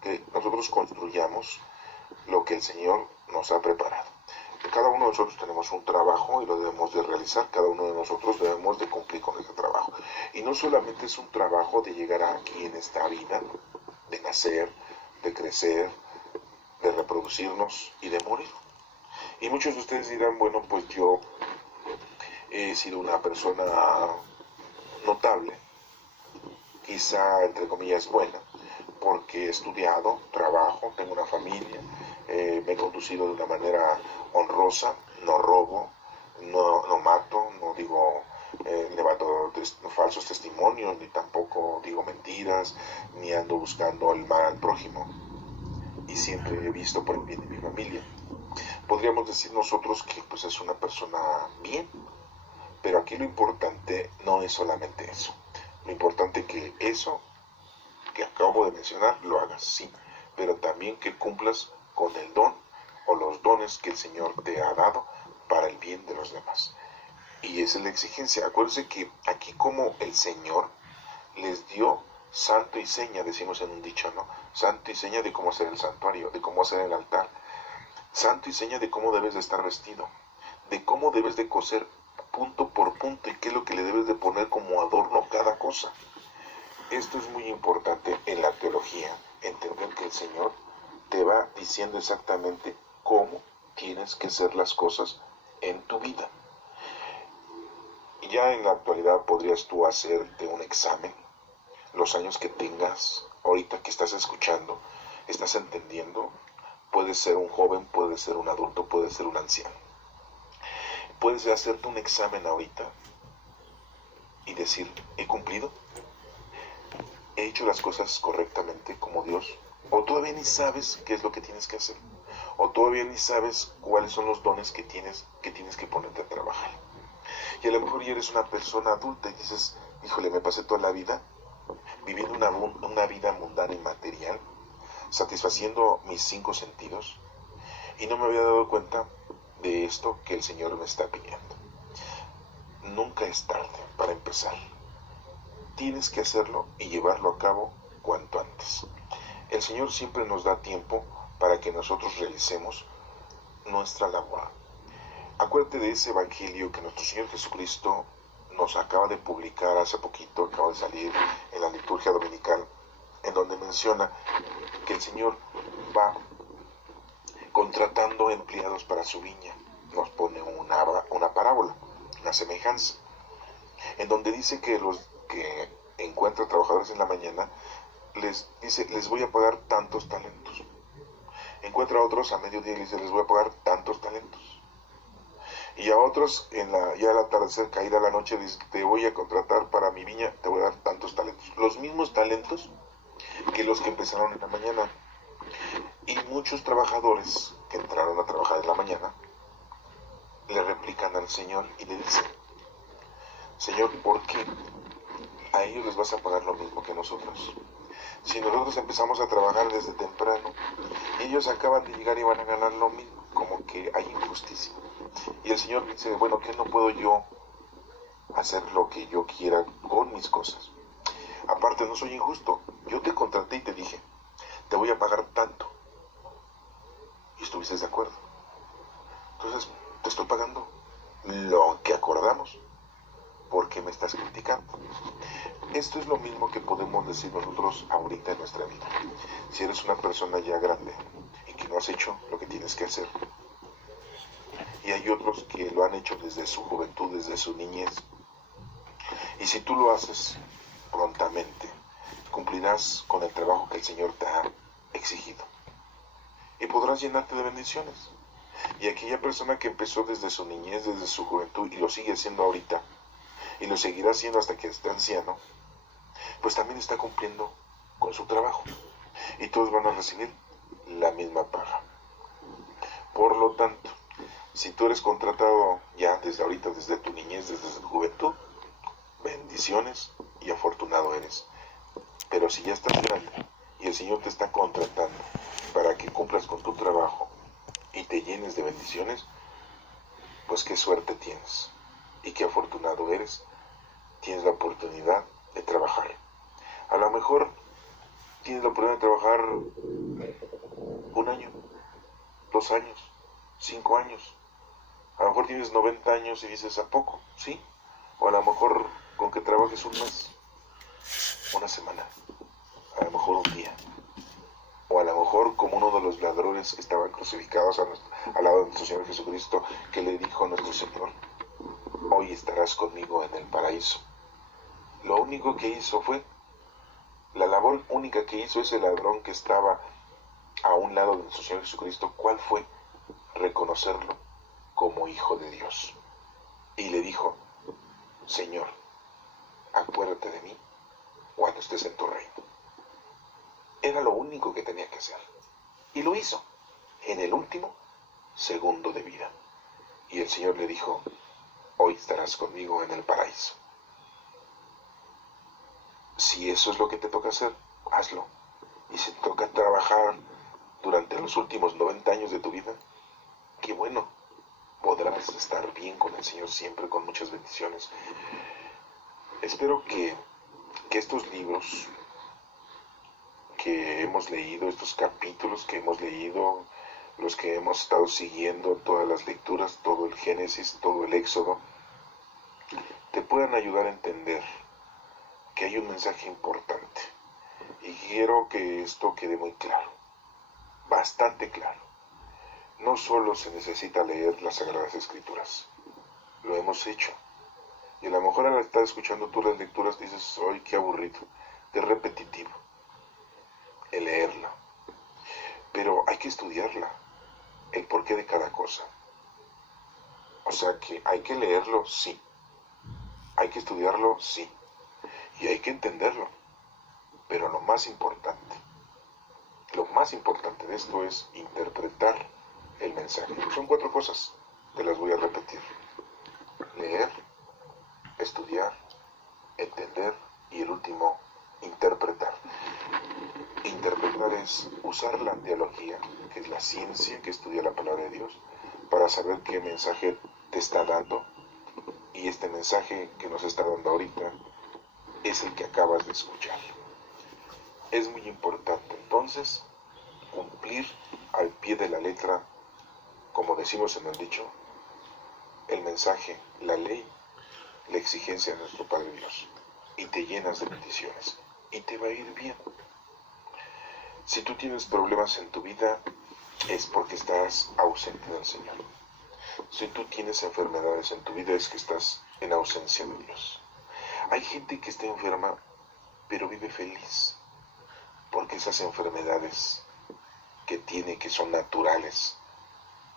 que nosotros construyamos lo que el Señor nos ha preparado. Cada uno de nosotros tenemos un trabajo y lo debemos de realizar, cada uno de nosotros debemos de cumplir con ese trabajo. Y no solamente es un trabajo de llegar aquí en esta vida, de nacer, de crecer, de reproducirnos y de morir. Y muchos de ustedes dirán, bueno, pues yo he sido una persona notable, quizá entre comillas buena, porque he estudiado, trabajo, tengo una familia, me he conducido de una manera honrosa, no robo, no mato, no digo, levanto falsos testimonios, ni tampoco digo mentiras, ni ando buscando el mal al prójimo, y siempre he visto por el bien de mi familia. Podríamos decir nosotros que pues es una persona bien, pero aquí lo importante no es solamente eso. Lo importante es que eso que acabo de mencionar lo hagas, sí, pero también que cumplas con el don o los dones que el Señor te ha dado para el bien de los demás. Y esa es la exigencia. Acuérdense que aquí como el Señor les dio santo y seña, decimos en un dicho, ¿no? Santo y seña de cómo hacer el santuario, de cómo hacer el altar. Santo y seña de cómo debes de estar vestido, de cómo debes de coser punto por punto y qué es lo que le debes de poner como adorno cada cosa. Esto es muy importante en la teología, entender que el Señor te va diciendo exactamente cómo tienes que hacer las cosas en tu vida. Y ya en la actualidad podrías tú hacerte un examen, los años que tengas, ahorita que estás escuchando, estás entendiendo, puedes ser un joven, puedes ser un adulto, puedes ser un anciano. Puedes hacerte un examen ahorita y decir, ¿he cumplido? ¿He hecho las cosas correctamente como Dios? ¿O todavía ni sabes qué es lo que tienes que hacer? ¿O todavía ni sabes cuáles son los dones que tienes que ponerte a trabajar? Y a lo mejor ya eres una persona adulta y dices, híjole, me pasé toda la vida viviendo una vida mundana y material, satisfaciendo mis 5 sentidos, y no me había dado cuenta de esto que el Señor me está pidiendo. Nunca es tarde para empezar. Tienes que hacerlo y llevarlo a cabo cuanto antes. El Señor siempre nos da tiempo para que nosotros realicemos nuestra labor. Acuérdate de ese evangelio que nuestro Señor Jesucristo nos acaba de publicar hace poquito, acaba de salir en la liturgia dominical, en donde menciona que el Señor va contratando empleados para su viña. Nos pone una parábola, una semejanza, en donde dice que los que encuentra trabajadores en la mañana, les dice, les voy a pagar tantos talentos. Encuentra a otros a mediodía y les dice, les voy a pagar tantos talentos. Y a otros, ya al atardecer, caída la noche, dicen, te voy a contratar para mi viña, te voy a dar tantos talentos. Los mismos talentos que los que empezaron en la mañana. Y muchos trabajadores que entraron a trabajar en la mañana, le replican al Señor y le dicen, Señor, ¿por qué a ellos les vas a pagar lo mismo que nosotros? Si nosotros empezamos a trabajar desde temprano, ellos acaban de llegar y van a ganar lo mismo, como que hay injusticia. Y el Señor dice, bueno, ¿qué no puedo yo hacer lo que yo quiera con mis cosas? Aparte, no soy injusto. Yo te contraté y te dije, te voy a pagar tanto. Y estuviste de acuerdo. Entonces, te estoy pagando lo que acordamos. ¿Por qué me estás criticando? Esto es lo mismo que podemos decir nosotros ahorita en nuestra vida. Si eres una persona ya grande y que no has hecho lo que tienes que hacer, y hay otros que lo han hecho desde su juventud, desde su niñez, y si tú lo haces prontamente, cumplirás con el trabajo que el Señor te ha exigido y podrás llenarte de bendiciones. Y aquella persona que empezó desde su niñez, desde su juventud, y lo sigue haciendo ahorita, y lo seguirá haciendo hasta que esté anciano, pues también está cumpliendo con su trabajo, y todos van a recibir la misma paga. Por lo tanto, si tú eres contratado ya desde ahorita, desde tu niñez, desde tu juventud, bendiciones y afortunado eres. Pero si ya estás grande y el Señor te está contratando para que cumplas con tu trabajo y te llenes de bendiciones, pues qué suerte tienes y qué afortunado eres. Tienes la oportunidad de trabajar. A lo mejor tienes la oportunidad de trabajar 1 año, 2 años, 5 años. A lo mejor tienes 90 años y dices, ¿a poco? Sí. O a lo mejor con que trabajes un mes, una semana, a lo mejor un día. O a lo mejor como uno de los ladrones que estaban crucificados al lado de nuestro Señor Jesucristo, que le dijo a nuestro Señor, hoy estarás conmigo en el paraíso. Lo único que hizo fue, la labor única que hizo ese ladrón que estaba a un lado de nuestro Señor Jesucristo, ¿cuál fue? Reconocerlo como Hijo de Dios. Y le dijo, Señor, acuérdate de mí cuando estés en tu reino. Era lo único que tenía que hacer. Y lo hizo en el último segundo de vida. Y el Señor le dijo, hoy estarás conmigo en el paraíso. Si eso es lo que te toca hacer, hazlo. Y si te toca trabajar durante los últimos 90 años de tu vida, qué bueno, podrás estar bien con el Señor siempre, con muchas bendiciones. Espero que estos libros que hemos leído, estos capítulos que hemos leído, los que hemos estado siguiendo, todas las lecturas, todo el Génesis, todo el Éxodo, te puedan ayudar a entender que hay un mensaje importante. Y quiero que esto quede muy claro, bastante claro. No solo se necesita leer las Sagradas Escrituras, lo hemos hecho. Y a lo mejor al estar escuchando tú las lecturas dices, ¡ay, qué aburrido! Es repetitivo el leerla. Pero hay que estudiarla, el porqué de cada cosa. O sea que hay que leerlo, sí. Hay que estudiarlo, sí. Y hay que entenderlo. Pero lo más importante de esto es interpretar el mensaje. Son 4 cosas, te las voy a repetir. Leer, estudiar, entender y el último, interpretar. Interpretar es usar la teología, que es la ciencia que estudia la palabra de Dios, para saber qué mensaje te está dando. Y este mensaje que nos está dando ahorita es el que acabas de escuchar. Es muy importante entonces cumplir al pie de la letra, como decimos en el dicho, el mensaje, la ley, la exigencia de nuestro Padre Dios, y te llenas de bendiciones y te va a ir bien. Si tú tienes problemas en tu vida es porque estás ausente del Señor. Si tú tienes enfermedades en tu vida es que estás en ausencia de Dios. Hay gente que está enferma pero vive feliz porque esas enfermedades que tiene, que son naturales,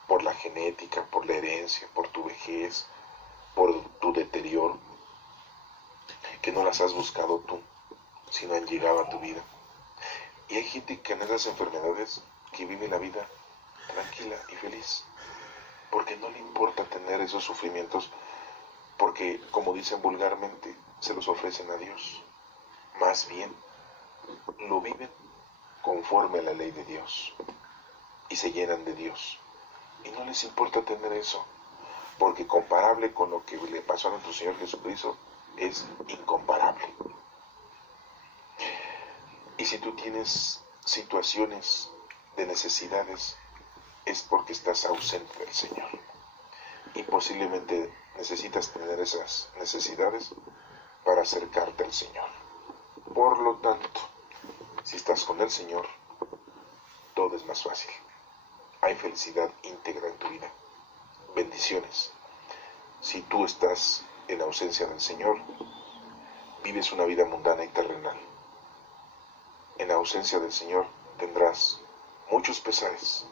por la genética, por la herencia, por tu vejez, por tu deterioro, que no las has buscado tú, sino han llegado a tu vida. Y hay gente que en esas enfermedades que vive la vida tranquila y feliz, porque no le importa tener esos sufrimientos, porque, como dicen vulgarmente, se los ofrecen a Dios. Más bien, lo viven conforme a la ley de Dios y se llenan de Dios. Y no les importa tener eso, porque comparable con lo que le pasó a nuestro Señor Jesucristo, es incomparable. Y si tú tienes situaciones de necesidades, es porque estás ausente del Señor. Y posiblemente necesitas tener esas necesidades para acercarte al Señor. Por lo tanto, si estás con el Señor, todo es más fácil. Hay felicidad íntegra en tu vida. Bendiciones. Si tú estás en ausencia del Señor, vives una vida mundana y terrenal. En ausencia del Señor tendrás muchos pesares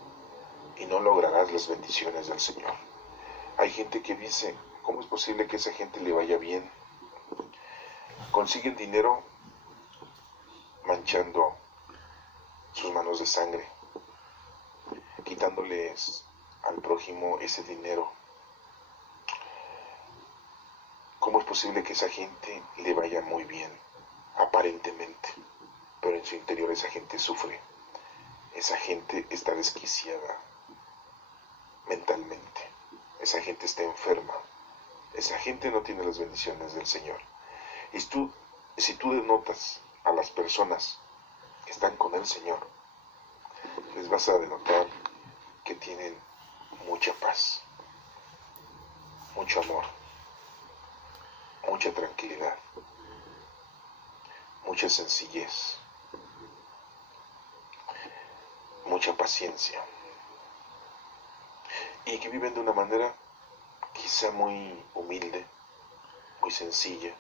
y no lograrás las bendiciones del Señor. Hay gente que dice, ¿cómo es posible que a esa gente le vaya bien? Consiguen dinero manchando sus manos de sangre, quitándoles al prójimo ese dinero. ¿Cómo es posible que a esa gente le vaya muy bien, aparentemente? Pero en su interior esa gente sufre. Esa gente está desquiciada mentalmente. Esa gente está enferma. Esa gente no tiene las bendiciones del Señor. Y si tú denotas a las personas que están con el Señor, les vas a denotar que tienen mucha paz, mucho amor, mucha tranquilidad, mucha sencillez, mucha paciencia, y que viven de una manera quizá muy humilde, muy sencilla.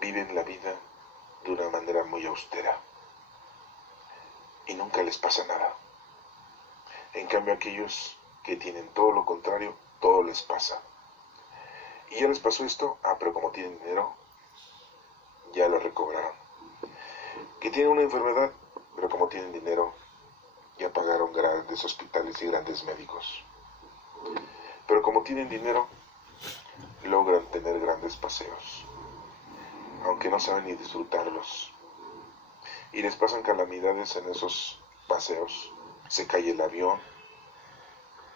Viven la vida de una manera muy austera y nunca les pasa nada. En cambio, aquellos que tienen todo lo contrario, todo les pasa. Y ya les pasó esto, pero como tienen dinero, ya lo recobraron. Que tienen una enfermedad, pero como tienen dinero, ya pagaron grandes hospitales y grandes médicos. Pero como tienen dinero, logran tener grandes paseos, aunque no saben ni disfrutarlos. Y les pasan calamidades en esos paseos. Se cae el avión,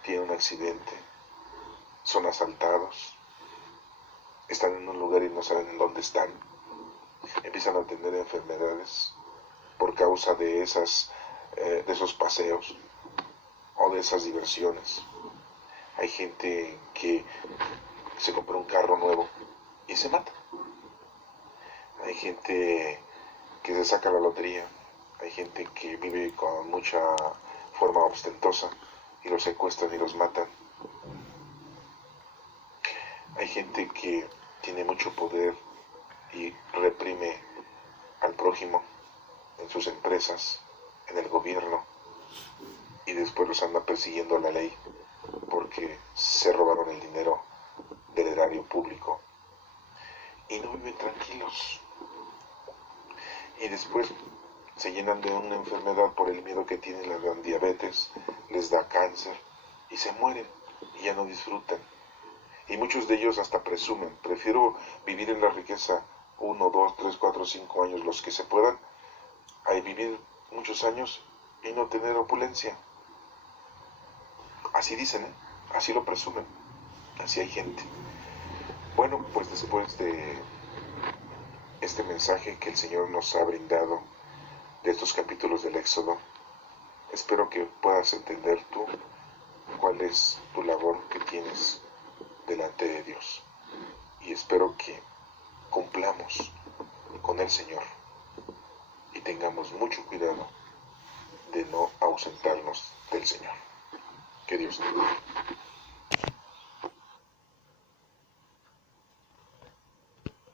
tienen un accidente, son asaltados, están en un lugar y no saben en dónde están. Empiezan a tener enfermedades por causa de esos paseos o de esas diversiones. Hay gente que se compra un carro nuevo y se mata. Hay gente que se saca la lotería. Hay gente que vive con mucha forma ostentosa y los secuestran y los matan. Hay gente que tiene mucho poder y reprime al prójimo en sus empresas, en el gobierno, y después los anda persiguiendo la ley porque se robaron el dinero del erario público y no viven tranquilos. Y después se llenan de una enfermedad por el miedo que tienen, les dan diabetes, les da cáncer y se mueren y ya no disfrutan. Y muchos de ellos hasta presumen, prefiero vivir en la riqueza 1, 2, 3, 4, 5 años, los que se puedan, a vivir muchos años y no tener opulencia. Así dicen, así lo presumen, así hay gente. Bueno, pues después de este mensaje que el Señor nos ha brindado de estos capítulos del Éxodo, espero que puedas entender tú cuál es tu labor que tienes delante de Dios. Y espero que cumplamos con el Señor y tengamos mucho cuidado de no ausentarnos del Señor. Que Dios te bendiga.